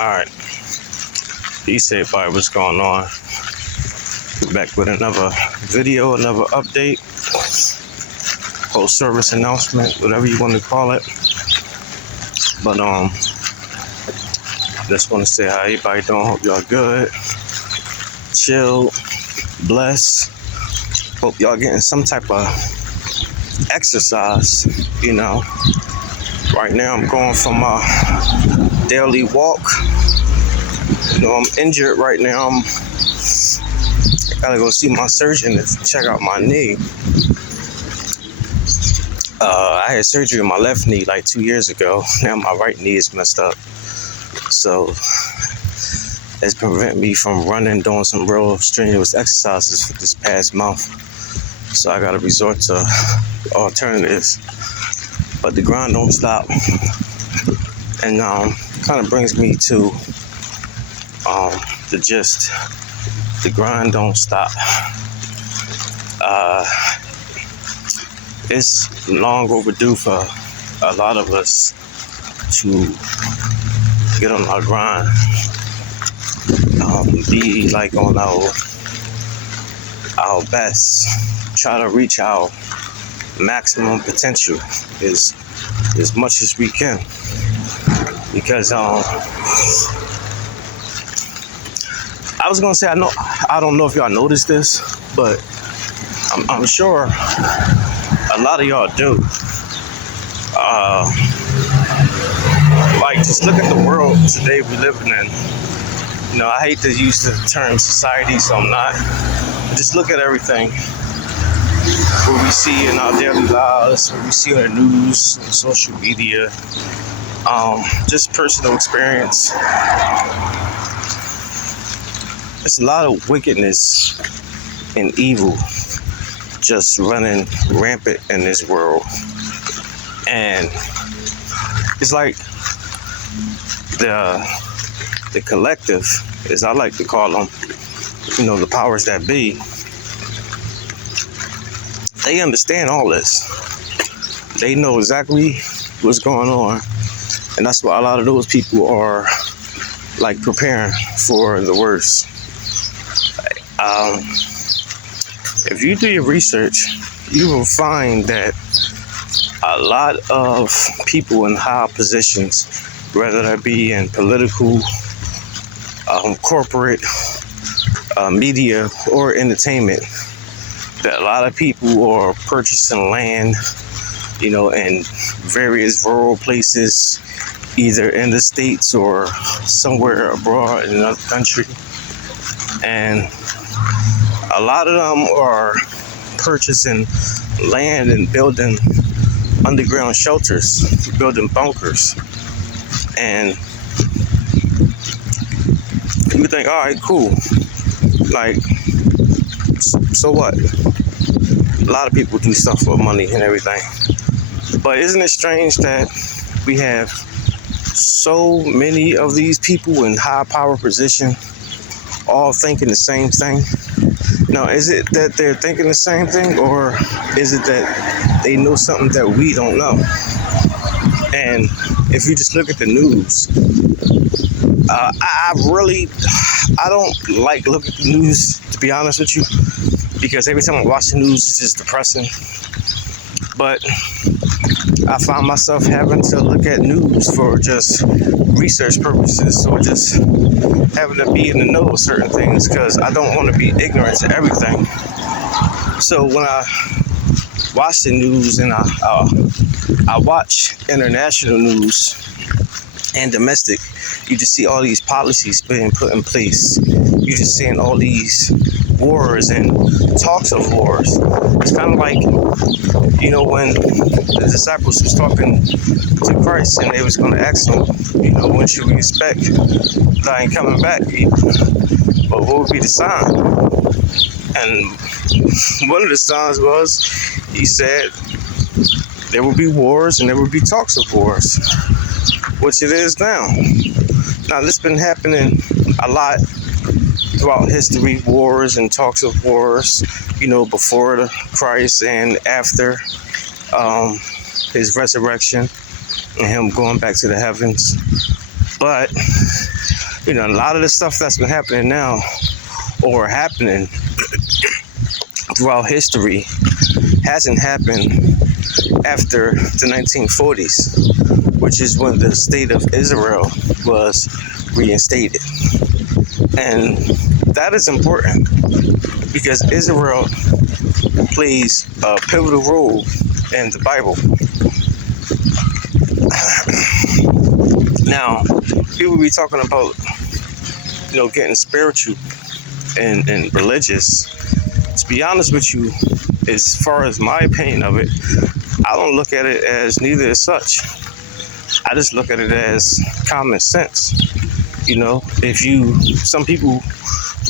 Alright, peace everybody, what's going on? Back with another video, another update, post-service announcement, whatever you want to call it. But just want to say how everybody doing. Hope y'all good, chill, blessed. Hope y'all getting some type of exercise, you know. Right now I'm going for my daily walk. You know, I'm injured right now. I gotta go see my surgeon to check out my knee. I had surgery on my left knee like 2 years ago. Now my right knee is messed up. So it's preventing me from running, doing some real strenuous exercises for this past month. So I gotta resort to alternatives. But the grind don't stop. And kind of brings me to the gist. The grind don't stop. It's long overdue for a lot of us to get on our grind. Be like on our best. Try to reach our maximum potential as much as we can. Because I was gonna say I don't know if y'all noticed this, but I'm sure a lot of y'all do. Like, just look at the world today we living in. You know, I hate to use the term society, so I'm not. Just look at everything. What we see in our daily lives, what we see on the news, on social media, just personal experience. There's a lot of wickedness and evil just running rampant in this world. And it's like the collective, as I like to call them, you know, the powers that be, they understand all this. They know exactly what's going on. And that's why a lot of those people are like preparing for the worst. If you do your research, you will find that a lot of people in high positions, whether that be in political, corporate, media, or entertainment, that a lot of people are purchasing land, you know, in various rural places, either in the States or somewhere abroad in another country. And a lot of them are purchasing land and building underground shelters, building bunkers. And you think, all right, cool. Like, so what? A lot of people do stuff for money and everything. But isn't it strange that we have so many of these people in high power position all thinking the same thing? Now, is it that they're thinking the same thing, or is it that they know something that we don't know? And if you just look at the news, I don't like looking at the news, to be honest with you, because every time I watch the news, it's just depressing. But I find myself having to look at news for just research purposes, or just having to be in the know of certain things, because I don't want to be ignorant to everything. So when I watch the news, and I watch international news and domestic, you just see all these policies being put in place. You're just seeing all these wars and talks of wars. It's kind of like, you know, when the disciples was talking to Christ and they was going to ask him, you know, when should we expect thy coming back? But what would be the sign? And one of the signs was, he said, there will be wars and there will be talks of wars, which it is now. Now, this has been happening a lot throughout history, wars and talks of wars, you know, before the Christ and after his resurrection and him going back to the heavens. But, a lot of the stuff that's been happening now or happening throughout history hasn't happened after the 1940s, which is when the state of Israel was reinstated. And that is important because Israel plays a pivotal role in the Bible. Now, people be talking about, getting spiritual and religious. To be honest with you, as far as my opinion of it, I don't look at it as neither as such. I just look at it as common sense. Some people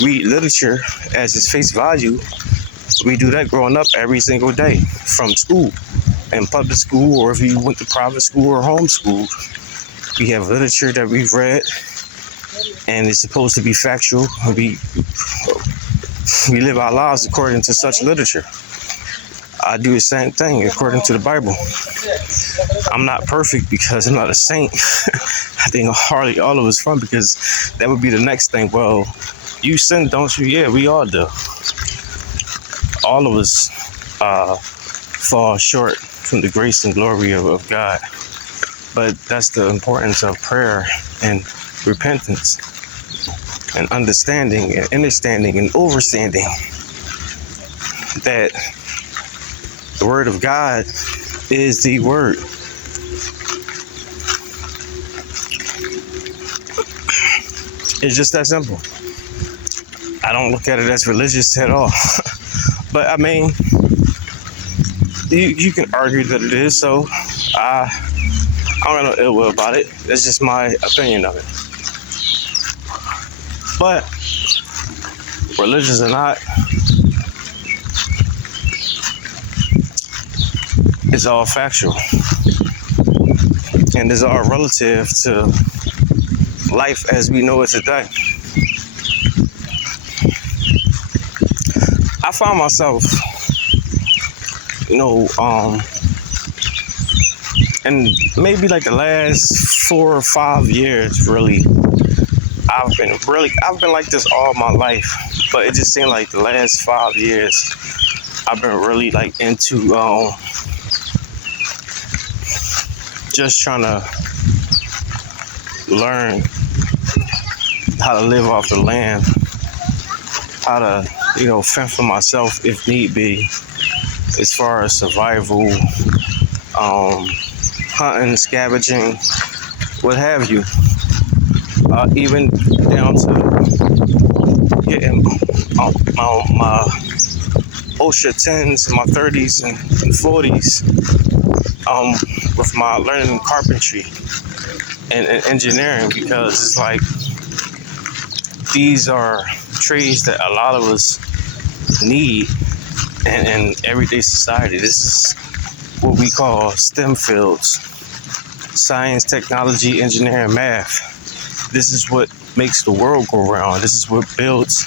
read literature as its face value. We do that growing up every single day from school, in public school, or if you went to private school or homeschool. We have literature that we've read, and it's supposed to be factual. We live our lives according to such literature. I do the same thing according to the Bible. I'm not perfect because I'm not a saint. I think hardly all of us are, because that would be the next thing. Well, you sin, don't you? Yeah, we all do. All of us fall short from the grace and glory of God. But that's the importance of prayer and repentance and understanding and understanding and overstanding that the word of God is the word. It's just that simple. I don't look at it as religious at all. But I mean, you can argue that it is so. I don't know ill will about it. That's just my opinion of it. But religious or not, it's all factual. And it's all relative to life as we know it today. I found myself, and maybe like the last 4 or 5 years, really, I've been like this all my life, but it just seemed like the last 5 years, I've been really like into just trying to learn how to live off the land, how to, fend for myself if need be, as far as survival, hunting, scavenging, what have you. Even down to getting my OSHA 10s in my 30s and 40s, with my learning carpentry and engineering, because it's like these are trades that a lot of us need in everyday society. This is what we call STEM fields: science, technology, engineering, math. This is what makes the world go round. This is what builds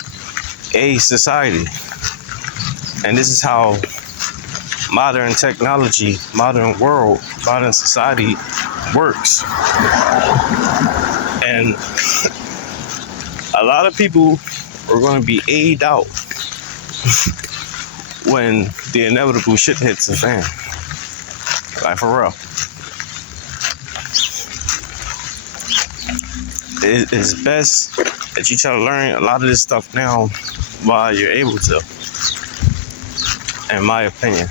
a society. And this is how modern technology, modern world, modern society works. And a lot of people are going to be aided out when the inevitable shit hits the fan. Like, for real. It is best that you try to learn a lot of this stuff now while you're able to, in my opinion.